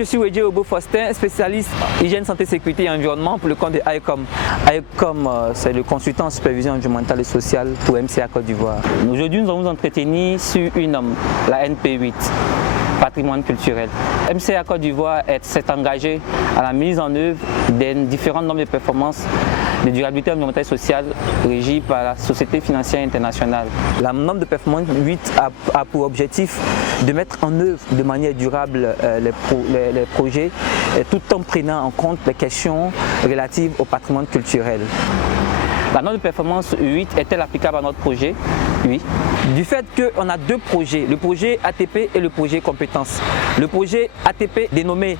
je suis Wedje Obo Faustin, spécialiste hygiène, santé, sécurité et environnement pour le compte de ICOM. ICOM, c'est le consultant en supervision environnementale et sociale pour MCA Côte d'Ivoire. Aujourd'hui, nous allons nous entretenir sur une norme, la NP8. Patrimoine culturel. MCA Côte d'Ivoire s'est engagé à la mise en œuvre des différentes normes de performance de durabilité environnementale et sociale régies par la Société financière internationale. La norme de performance 8 a pour objectif de mettre en œuvre de manière durable les projets tout en prenant en compte les questions relatives au patrimoine culturel. La norme de performance 8 est-elle applicable à notre projet? Oui. Du fait qu'on a deux projets, le projet ATP et le projet compétences. Le projet ATP dénommé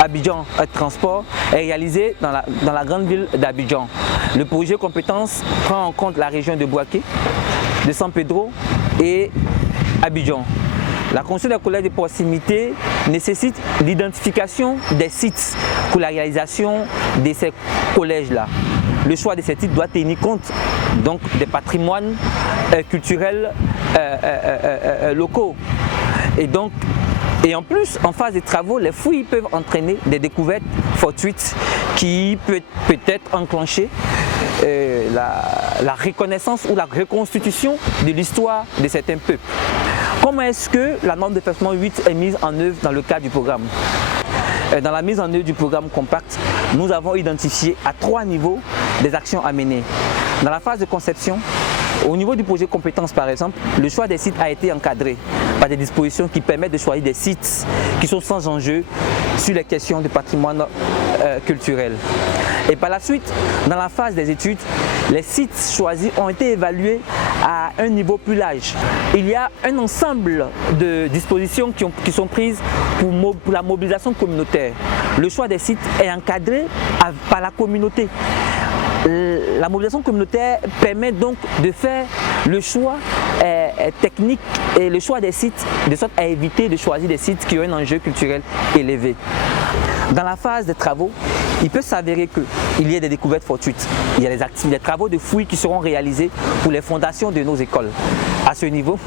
Abidjan Transport est réalisé dans la grande ville d'Abidjan. Le projet compétences prend en compte la région de Bouaké, de San Pedro et Abidjan. La construction des collèges de proximité nécessite l'identification des sites pour la réalisation de ces collèges-là. Le choix de ces sites doit tenir compte donc des patrimoines culturels locaux. Et en plus, en phase de travaux, les fouilles peuvent entraîner des découvertes fortuites qui peuvent peut-être enclencher la reconnaissance ou la reconstitution de l'histoire de certains peuples. Comment est-ce que la norme de performance 8 est mise en œuvre dans le cadre du programme? Dans la mise en œuvre du programme Compact, nous avons identifié à 3 niveaux des actions à mener. Dans la phase de conception, au niveau du projet compétences par exemple, le choix des sites a été encadré par des dispositions qui permettent de choisir des sites qui sont sans enjeu sur les questions du patrimoine culturel. Et par la suite, dans la phase des études, les sites choisis ont été évalués à un niveau plus large. Il y a un ensemble de dispositions qui sont prises pour la mobilisation communautaire. Le choix des sites est encadré par la communauté. La mobilisation communautaire permet donc de faire le choix technique et le choix des sites de sorte à éviter de choisir des sites qui ont un enjeu culturel élevé. Dans la phase des travaux, il peut s'avérer qu'il y ait des découvertes fortuites. Il y a des travaux de fouilles qui seront réalisés pour les fondations de nos écoles. À ce niveau,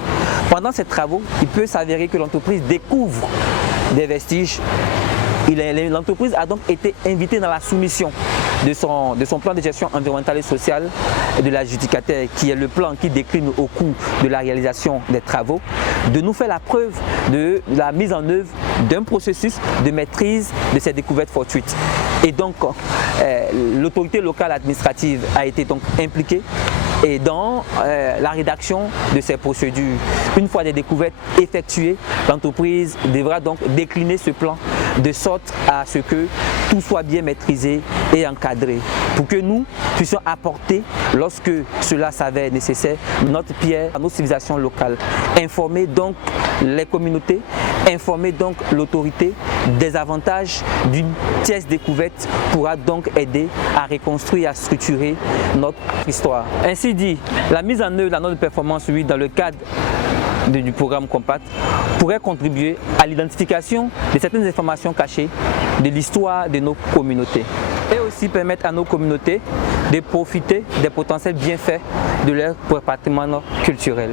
pendant ces travaux, il peut s'avérer que l'entreprise découvre des vestiges. L'entreprise a donc été invitée dans la soumission de son plan de gestion environnementale et sociale de l'adjudicataire, qui est le plan qui décline au cours de la réalisation des travaux, de nous faire la preuve de la mise en œuvre d'un processus de maîtrise de ces découvertes fortuites. Et donc, l'autorité locale administrative a été donc impliquée et dans la rédaction de ces procédures. Une fois les découvertes effectuées, l'entreprise devra donc décliner ce plan de sorte à ce que tout soit bien maîtrisé et encadré pour que nous puissions apporter, lorsque cela s'avère nécessaire, notre pierre à nos civilisations locales. Informer donc les communautés, informer donc l'autorité des avantages d'une pièce découverte pourra donc aider à reconstruire et à structurer notre histoire. Ainsi dit, la mise en œuvre de la norme de performance 8 dans le cadre du programme Compact pourrait contribuer à l'identification de certaines informations cachées de l'histoire de nos communautés et aussi permettre à nos communautés de profiter des potentiels bienfaits de leur patrimoine culturel.